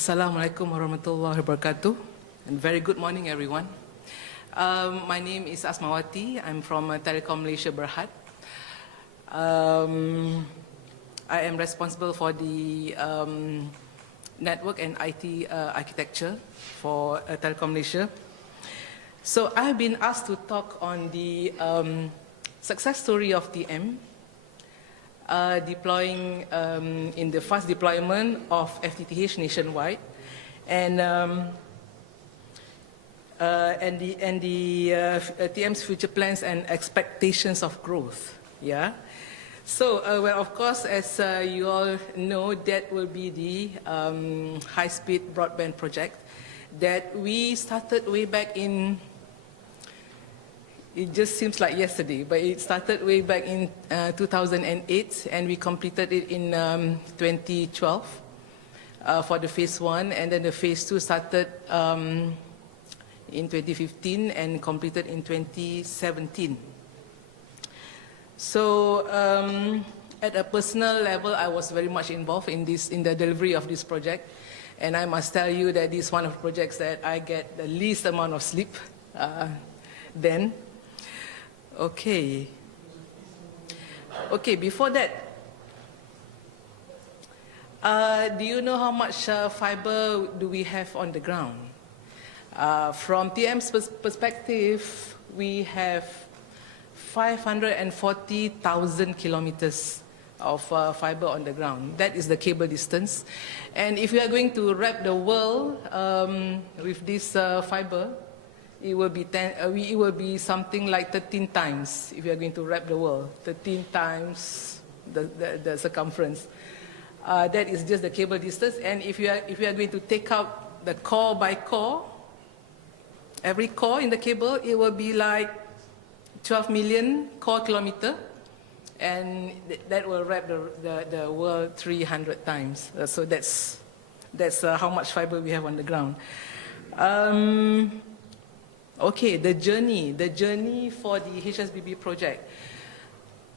Assalamualaikum warahmatullahi wabarakatuh, and very good morning, everyone. My name is Asmawati. I'm from Telecom Malaysia, Berhad. I am responsible for the network and IT architecture for Telecom Malaysia. So I've been asked to talk on the success story of TM, deploying in the fast deployment of FTTH nationwide, and the TM's future plans and expectations of growth. Yeah. So, well, of course, as you all know, that will be the high-speed broadband project that we started way back in. It just seems like yesterday, but it started way back in 2008, and we completed it in 2012 for the phase 1, and then the phase 2 started in 2015 and completed in 2017. So at a personal level, I was very much involved in the delivery of this project, and I must tell you that this is one of the projects that I get the least amount of sleep then. Okay. Okay, before that, do you know how much fiber do we have on the ground? From TM's perspective, we have 540,000 kilometers of fiber on the ground. That is the cable distance. And if we are going to wrap the world with this fiber, it will be something like 13 times if you are going to wrap the world, 13 times the circumference. That is just the cable distance. And if you are going to take out the core by core, every core in the cable, it will be like 12 million core kilometer, and that will wrap the world 300 times. So that's how much fiber we have on the ground. Okay, the journey for the HSBB project.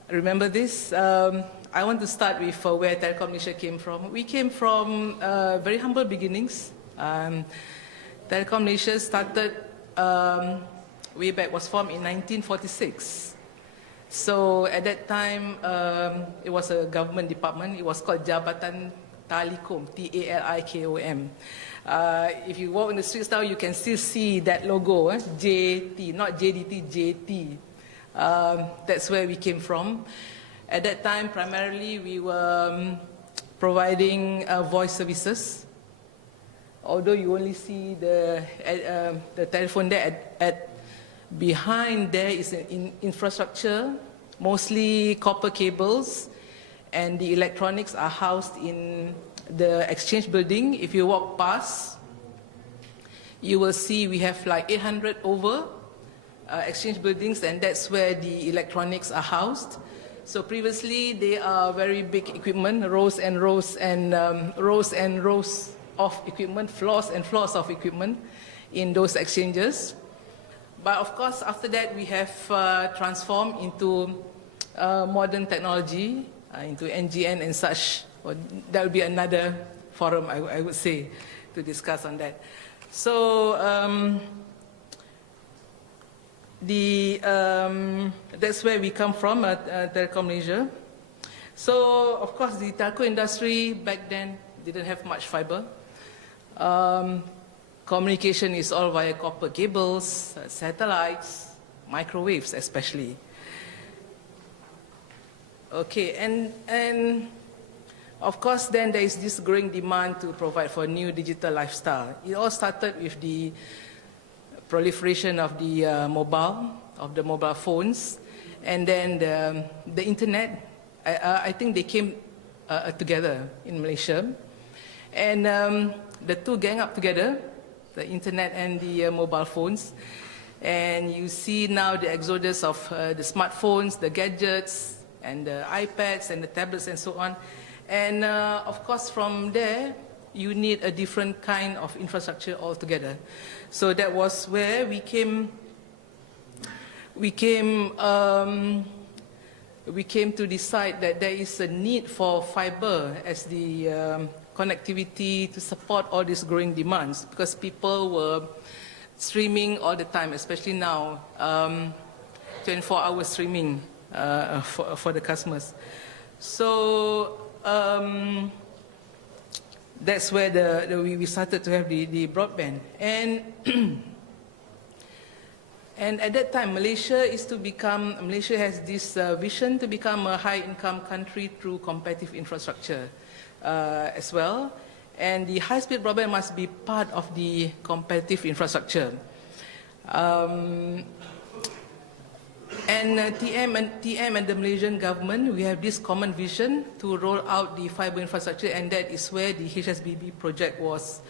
Remember this? I want to start with where Telecom Malaysia came from. We came from very humble beginnings. Telecom Malaysia started way back, was formed in 1946. So at that time, it was a government department. It was called Jabatan Telekom, T-A-L-I-K-O-M. If you walk in the streets now, you can still see that logo, JT, not JDT, JT. That's where we came from. At that time, primarily, we were providing voice services. Although you only see the telephone there, behind there is an infrastructure, mostly copper cables, and the electronics are housed in the exchange building. If you walk past, you will see we have like 800 over exchange buildings, and that's where the electronics are housed. So previously, they are very big equipment, rows and rows and rows and rows of equipment, floors and floors of equipment in those exchanges. But of course, after that, we have transformed into modern technology, into NGN and such. Well, that would be another forum, I would say, to discuss on that. So that's where we come from at Telecom Malaysia. So, of course, the telco industry back then didn't have much fiber. Communication is all via copper cables, satellites, microwaves especially. Okay, and of course then there is this growing demand to provide for new digital lifestyle. It all started with the proliferation of the mobile phones, and then the internet. I think they came together in Malaysia, and the two gang up together, the internet and the mobile phones. And you see now the exodus of the smartphones, the gadgets, and the iPads and the tablets and so on. And of course from there, you need a different kind of infrastructure altogether. So that was where we came to decide that there is a need for fiber as the connectivity to support all these growing demands, because people were streaming all the time, especially now, 24-hour streaming for the customers. So that's where we started to have the broadband. And and at that time, Malaysia has this vision to become a high-income country through competitive infrastructure as well. And the high-speed broadband must be part of the competitive infrastructure. And TM and the Malaysian government, we have this common vision to roll out the fiber infrastructure, and that is where the HSBB project was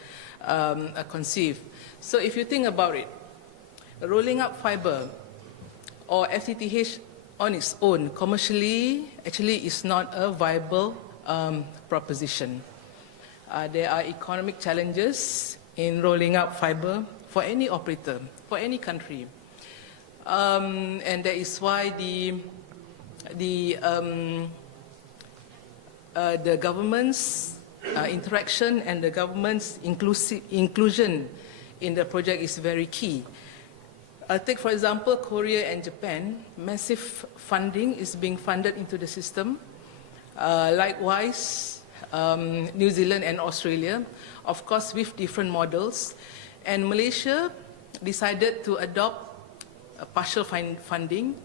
conceived. So if you think about it, rolling out fiber or FTTH on its own commercially actually is not a viable proposition. There are economic challenges in rolling out fiber for any operator, for any country. And that is why the government's interaction and the government's inclusion in the project is very key. Take, for example, Korea and Japan. Massive funding is being funded into the system. Likewise, New Zealand and Australia, of course, with different models. And Malaysia decided to adopt a partial funding,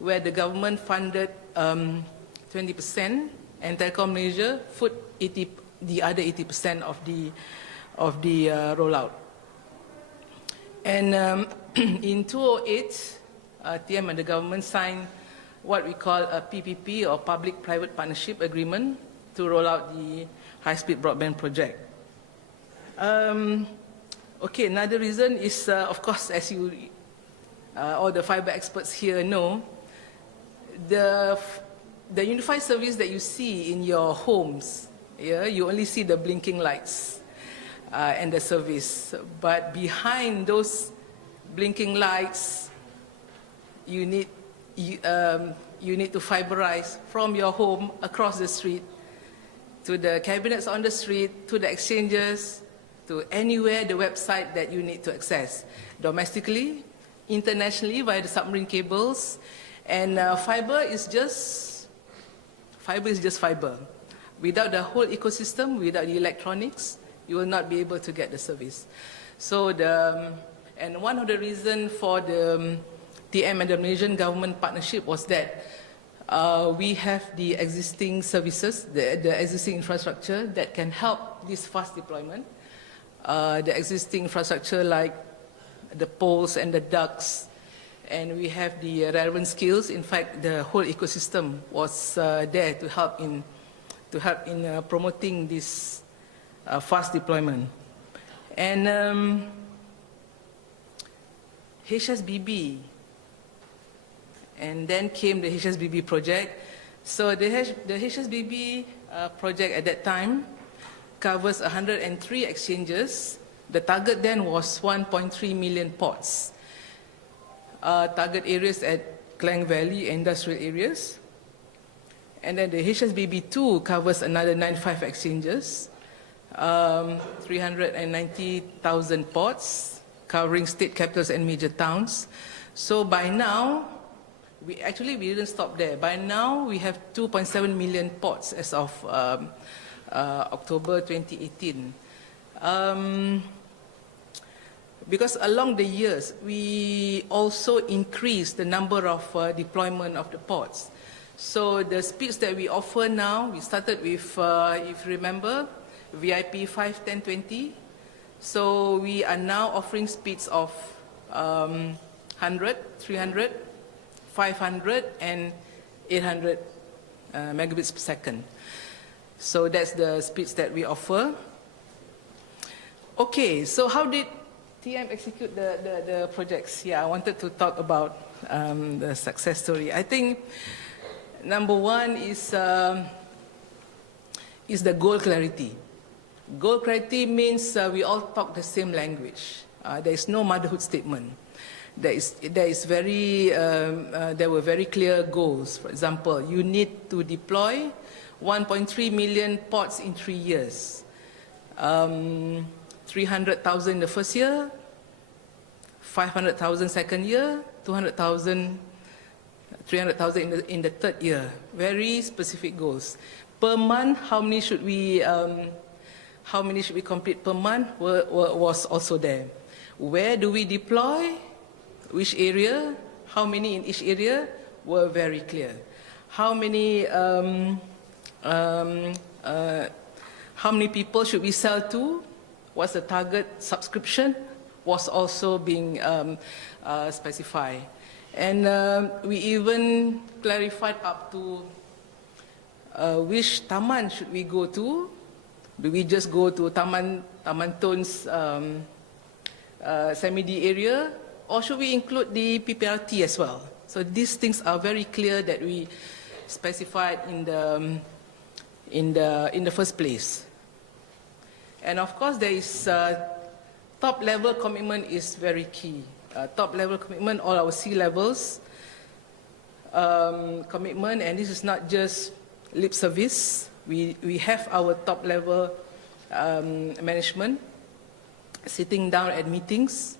where the government funded 20%, and Telecom Malaysia put the other 80% of the rollout. And in 2008, TM and the government signed what we call a PPP, or Public-Private Partnership Agreement, to roll out the high-speed broadband project. Okay, another reason is, of course, as you all the fiber experts here know, the unified service that you see in your homes, yeah, you only see the blinking lights and the service. But behind those blinking lights, you need to fiberize from your home across the street to the cabinets on the street, to the exchanges, to anywhere the website that you need to access, domestically, internationally via the submarine cables. And fiber is just fiber. Without the whole ecosystem, without the electronics, you will not be able to get the service. So and one of the reasons for the TM and the Malaysian government partnership was that we have the existing services, the existing infrastructure that can help this fast deployment. The existing infrastructure like the poles and the ducts, and we have the relevant skills. In fact, the whole ecosystem was there to help in promoting this fast deployment. And HSBB, and then came the HSBB project. So the HSBB project at that time covers 103 exchanges. The target then was 1.3 million ports. Target areas at Klang Valley industrial areas. And then the HSBB2 covers another 95 exchanges, 390,000 ports, covering state capitals and major towns. So by now, we didn't stop there. By now, we have 2.7 million ports as of October 2018. Because along the years, we also increased the number of deployment of the ports. So the speeds that we offer now, we started with, if you remember, VIP 5, 10, 20. So we are now offering speeds of 100, 300, 500, and 800 megabits per second. So that's the speeds that we offer. Okay, so how did TM execute the projects? Yeah, I wanted to talk about the success story. I think number one is the goal clarity. Goal clarity means we all talk the same language. There is no motherhood statement. There were very clear goals. For example, you need to deploy 1.3 million ports in 3 years. 300,000 in the first year, 500,000 second year, 200,000, 300,000 in the third year. Very specific goals. Per month, how many should we complete per month was also there. Where do we deploy? Which area? How many in each area were very clear. How many people should we sell to? What's the target subscription? Was also being specified. And we even clarified up to which taman should we go to. Do we just go to Taman Ton's Semi-D area, or should we include the PPRT as well? So these things are very clear that we specified in the first place. And of course, there is top-level commitment is very key. Top-level commitment, all our C-levels commitment, and this is not just lip service. We have our top-level management sitting down at meetings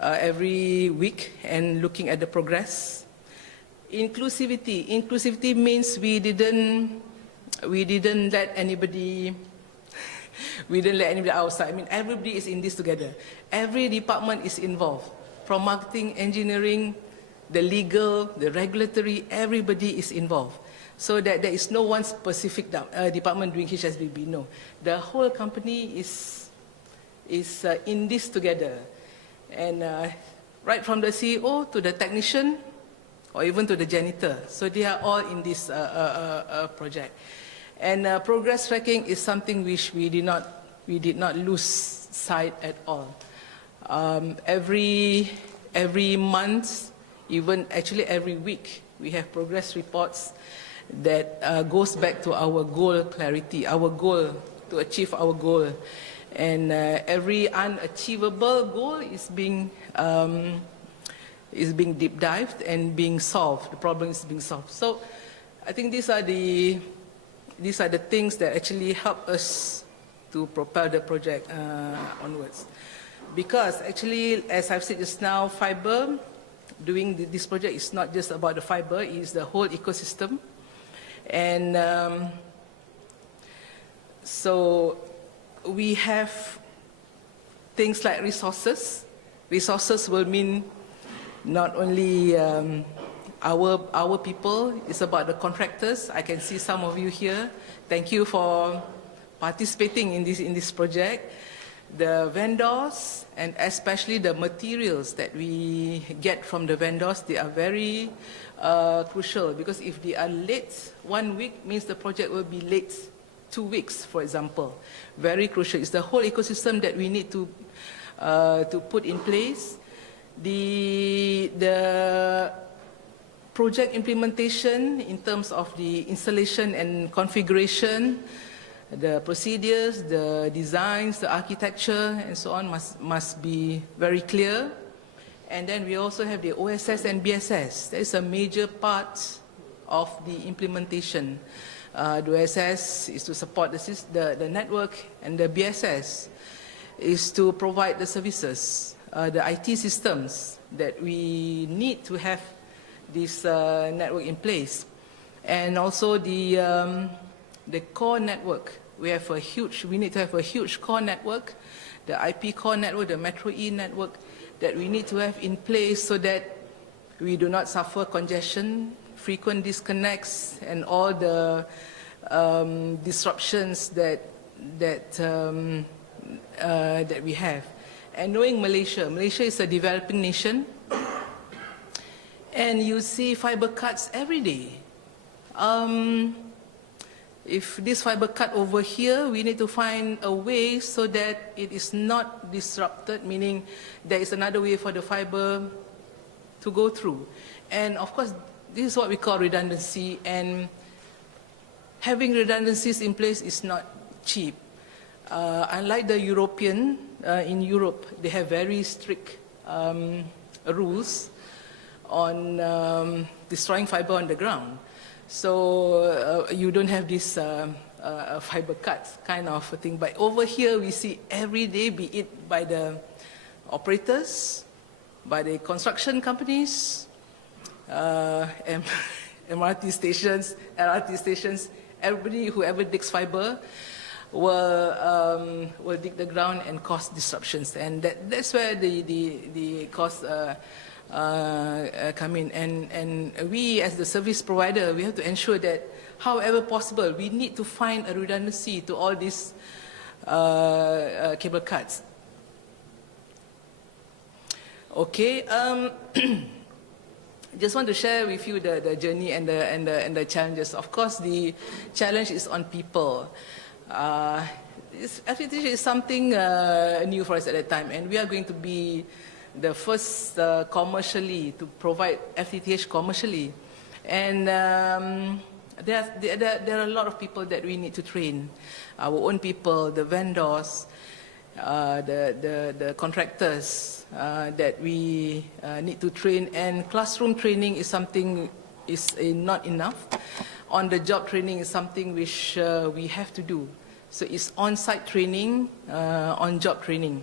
every week and looking at the progress. Inclusivity means we didn't let anybody outside. I mean, everybody is in this together. Every department is involved, from marketing, engineering, the legal, the regulatory. Everybody is involved, so that there is no one specific department doing HSBB. No, the whole company is in this together, and right from the CEO to the technician, or even to the janitor. So they are all in this project. And progress tracking is something which we did not lose sight at all. Every month, even actually every week, we have progress reports that goes back to our goal clarity, our goal to achieve our goal, and every unachievable goal is being deep dived and being solved. The problem is being solved. So, I think these are the things that actually help us to propel the project onwards. Because actually, as I've said just now, fiber, doing this project is not just about the fiber, it is the whole ecosystem. And so we have things like resources. Resources will mean not only our people, it's about the contractors. I can see some of you here. Thank you for participating in this project. The vendors, and especially the materials that we get from the vendors, they are very crucial, because if they are late 1 week, means the project will be late 2 weeks, for example. Very crucial. It's the whole ecosystem that we need to put in place. The project implementation in terms of the installation and configuration, the procedures, the designs, the architecture, and so on must be very clear. And then we also have the OSS and BSS. That is a major part of the implementation. The OSS is to support the network, and the BSS is to provide the services, the IT systems that we need to have this network in place. And also the core network. We need to have a huge core network, the IP core network, the Metro E network, that we need to have in place so that we do not suffer congestion, frequent disconnects, and all the disruptions that we have. And knowing Malaysia is a developing nation, and you see fiber cuts every day. If this fiber cut over here, we need to find a way so that it is not disrupted, meaning there is another way for the fiber to go through. And of course, this is what we call redundancy, and having redundancies in place is not cheap. Unlike the European, in Europe, they have very strict rules on destroying fiber on the ground. So you don't have this fiber cuts kind of a thing. But over here we see every day, be it by the operators, by the construction companies, MRT stations, LRT stations, everybody who ever digs fiber will dig the ground and cause disruptions, and that's where the costs come in. And we, as the service provider, we have to ensure that, however possible, we need to find a redundancy to all these cable cuts. Okay. Just want to share with you the journey and the challenges. Of course, the challenge is on people. FTTH is something new for us at that time, and we are going to be the first commercially to provide FTTH commercially. And there are a lot of people that we need to train. Our own people, the vendors, the contractors that we need to train, and classroom training is something not enough. On-the-job training is something which we have to do. So it's on-site training, on-job training.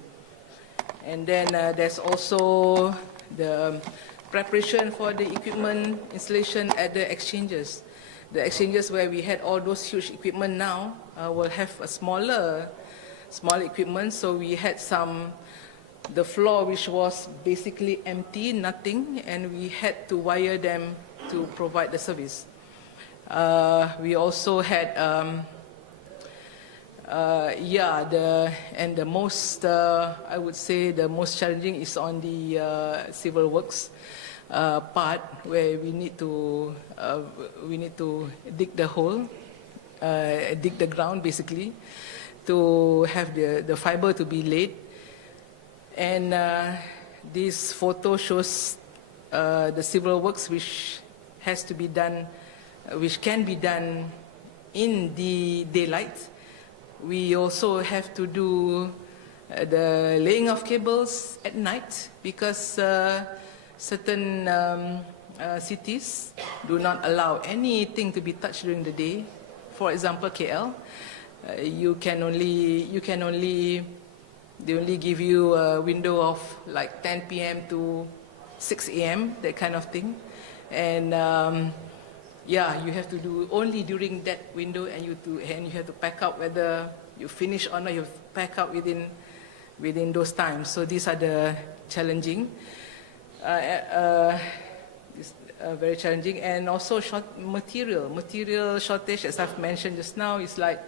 And then there's also the preparation for the equipment installation at the exchanges. The exchanges where we had all those huge equipment now will have a smaller equipment. So we had the floor which was basically empty, nothing, and we had to wire them to provide the service. We also had, the most, I would say the most challenging is on the civil works part, where we need to dig the hole, dig the ground basically, to have the fiber to be laid. And this photo shows the civil works which has to be done, which can be done in the daylight. We also have to do the laying of cables at night, because certain cities do not allow anything to be touched during the day. For example, KL, they only give you a window of like 10 p.m. to 6 a.m., that kind of thing. And you have to do only during that window, and you have to pack up, whether you finish or not, you have to pack up within those times. So these are the challenging, very challenging. And also material shortage, as I've mentioned just now, is like,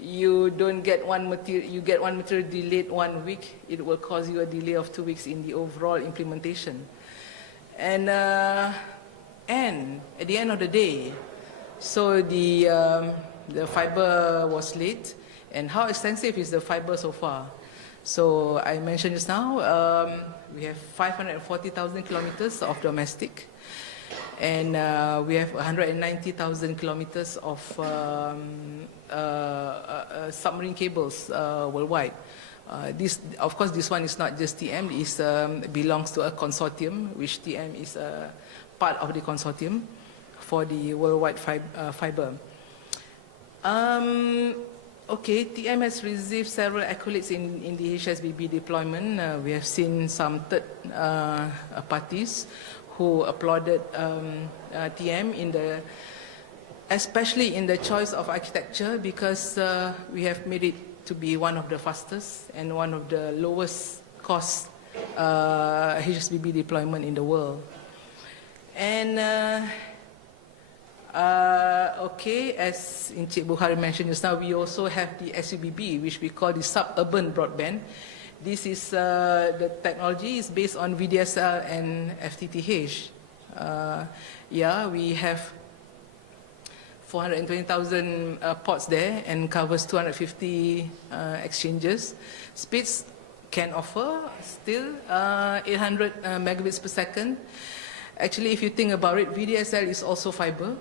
you don't get one material, you get one material delayed 1 week, it will cause you a delay of 2 weeks in the overall implementation. And at the end of the day, so the fiber was late. And how extensive is the fiber so far? So I mentioned just now, we have 540,000 kilometers of domestic, and we have 190,000 kilometers of submarine cables worldwide. Of course, this one is not just TM, it belongs to a consortium, which TM is part of the consortium for the worldwide fiber. Okay, TM has received several accolades in the HSBB deployment. We have seen some third parties who applauded TM especially in the choice of architecture, because we have made it to be one of the fastest and one of the lowest cost HSBB deployment in the world. And okay, as Encik Bukhari mentioned just now, we also have the SUBB, which we call the suburban broadband. This is the technology is based on VDSL and FTTH. We have 420,000 ports there and covers 250 exchanges. Speeds can offer still 800 megabits per second. Actually, if you think about it, VDSL is also fiber.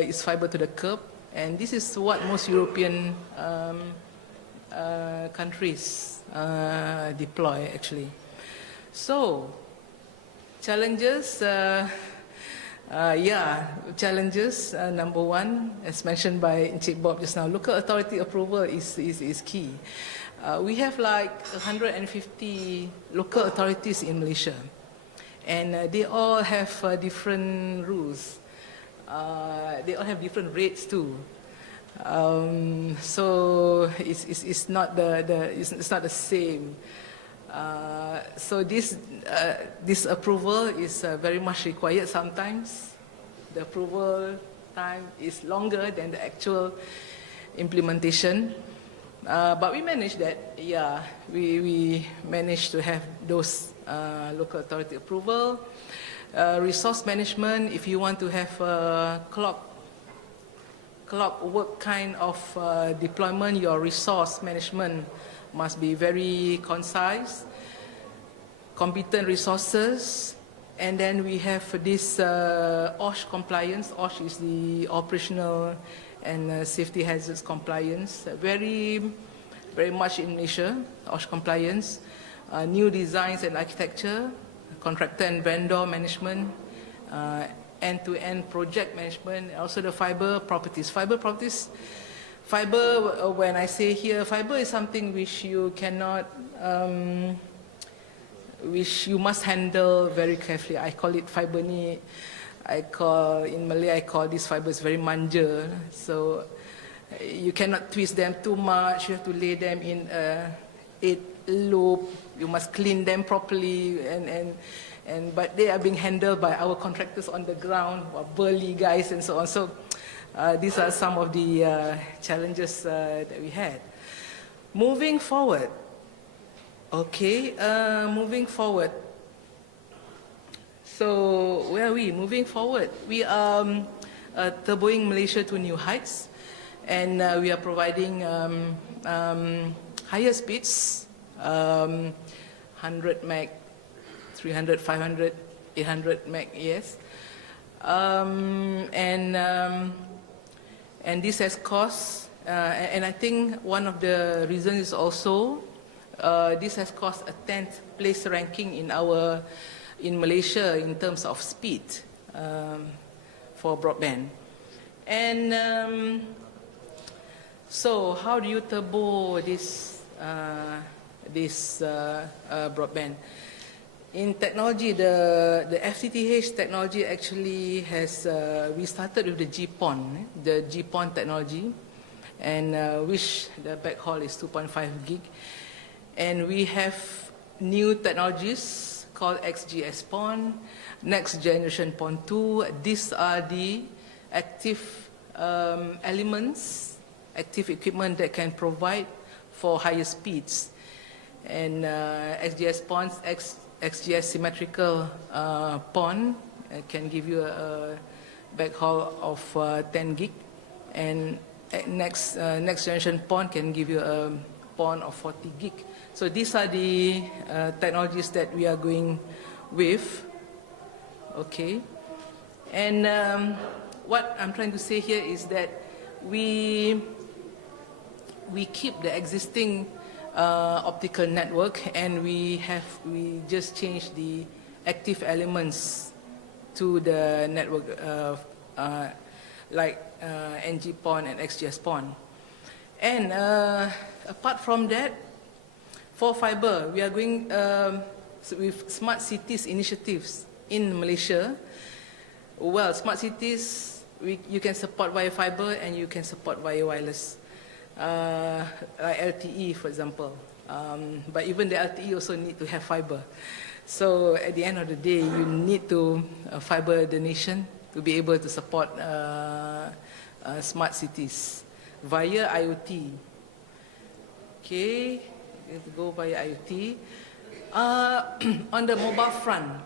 It's fiber to the curb, and this is what most European countries deploy actually. So, challenges, Yeah, challenges. Number one, as mentioned by Encik Bob just now, local authority approval is key. We have like 150 local authorities in Malaysia, and they all have different rules. They all have different rates too. So it's not it's not the same. So this approval is very much required sometimes. The approval time is longer than the actual implementation. But we managed that, yeah, we managed to have those local authority approval. Resource management, if you want to have clock work kind of deployment, your resource management must be very concise, competent resources, and then we have this OSH compliance. OSH is the operational and safety hazards compliance, very much in Malaysia, OSH compliance, new designs and architecture, contractor and vendor management, end-to-end project management, also the fiber properties. Fiber, when I say here, fiber is something which you cannot, which you must handle very carefully. I call it fiber ni, in Malay I call these fibers very manja. So you cannot twist them too much, you have to lay them in a 8 loop, you must clean them properly, but they are being handled by our contractors on the ground, or burly guys and so on. So these are some of the challenges that we had. Moving forward, moving forward. So where are we? Moving forward, we are turboing Malaysia to new heights, and we are providing higher speeds, 100 meg, 300, 500, 800 meg, yes. And this has cost, and I think one of the reasons is also this has cost a 10th place ranking in Malaysia in terms of speed for broadband. And so how do you turbo this broadband? In technology, the FTTH technology actually has, we started with the GPON technology, and which the backhaul is 2.5 gig. And we have new technologies called XGS-PON, next generation PON 2. These are the active elements, active equipment that can provide for higher speeds. And XGS-PON, XGS symmetrical PON can give you a backhaul of 10 gig, and next generation PON can give you a PON of 40 gig. So these are the technologies that we are going with. Okay, and what I'm trying to say here is that we keep the existing optical network, and we just changed the active elements to the network, like NG-PON and XGS-PON. And apart from that, for fiber, we are going with smart cities initiatives in Malaysia. Well, smart cities, you can support via fiber and you can support via wireless. Like LTE, for example. But even the LTE also need to have fiber. So at the end of the day, you need to fiber the nation to be able to support smart cities via IoT. Okay, we have to go via IoT. On the mobile front,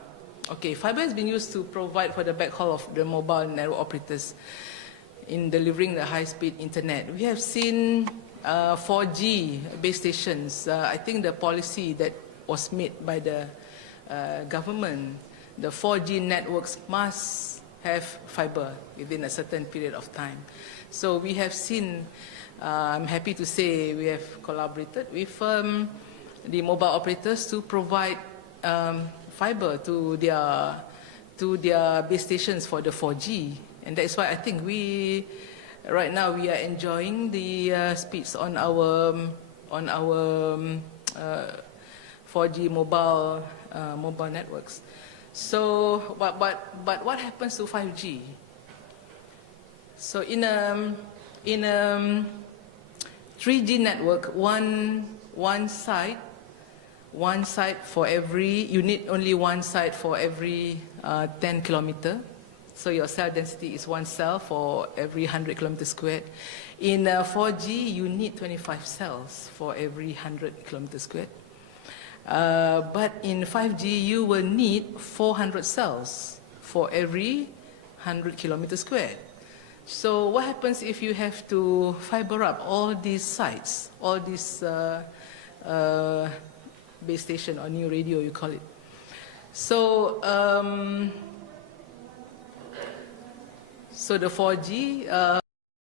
okay, fiber has been used to provide for the backhaul of the mobile network operators in delivering the high-speed internet. We have seen 4G base stations. I think the policy that was made by the government, the 4G networks must have fiber within a certain period of time. So we have seen, I'm happy to say, we have collaborated with the mobile operators to provide fiber to to their base stations for the 4G. And that's why I think right now we are enjoying the speeds on our 4G mobile networks. So, but what happens to 5G? So in a 3G network, one site for every, you need only one site for every 10 kilometer. So your cell density is one cell for every 100 kilometers squared. In 4G, you need 25 cells for every 100 kilometers squared. But in 5G, you will need 400 cells for every 100 kilometers squared. So what happens if you have to fiber up all these sites, all these base station or new radio, you call it? So, so the 4G,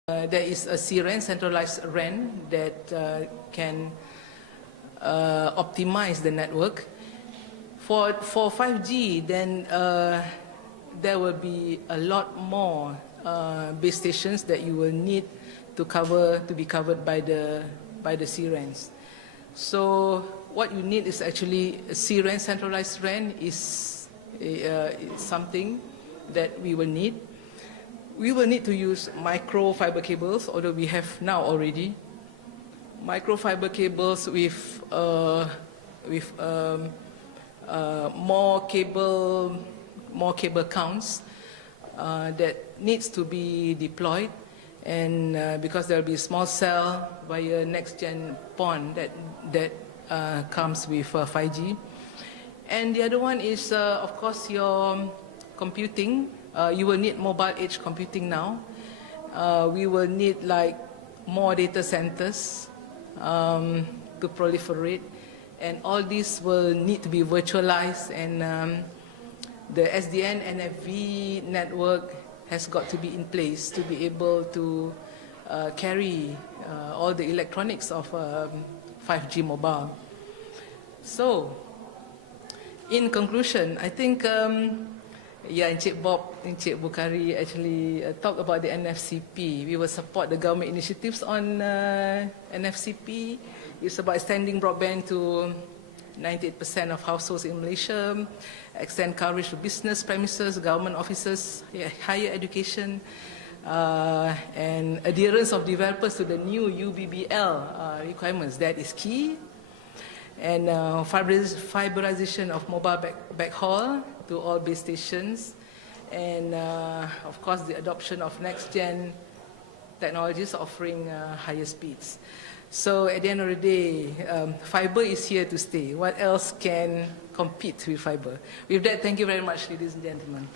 there is a CRAN, centralized RAN, that can optimize the network. For 5G, then there will be a lot more base stations that you will need to be covered by the CRANs. So what you need is actually a CRAN, centralized RAN is something that we will need. We will need to use microfiber cables, although we have now already microfiber cables with more cable counts that needs to be deployed, and because there will be small cell via next gen PON that comes with 5G. And the other one is of course your computing. You will need mobile edge computing now. We will need like more data centers to proliferate, and all this will need to be virtualized, and the SDN NFV network has got to be in place to be able to carry all the electronics of 5G mobile. So, in conclusion, I think Encik Bob, Encik Bukhari actually talked about the NFCP. We will support the government initiatives on NFCP. It's about extending broadband to 98% of households in Malaysia, extend coverage to business premises, government offices, higher education, and adherence of developers to the new UBBL requirements. That is key. And fiberization of mobile backhaul to all base stations, and of course the adoption of next-gen technologies offering higher speeds. So at the end of the day, fiber is here to stay. What else can compete with fiber? With that, thank you very much, ladies and gentlemen.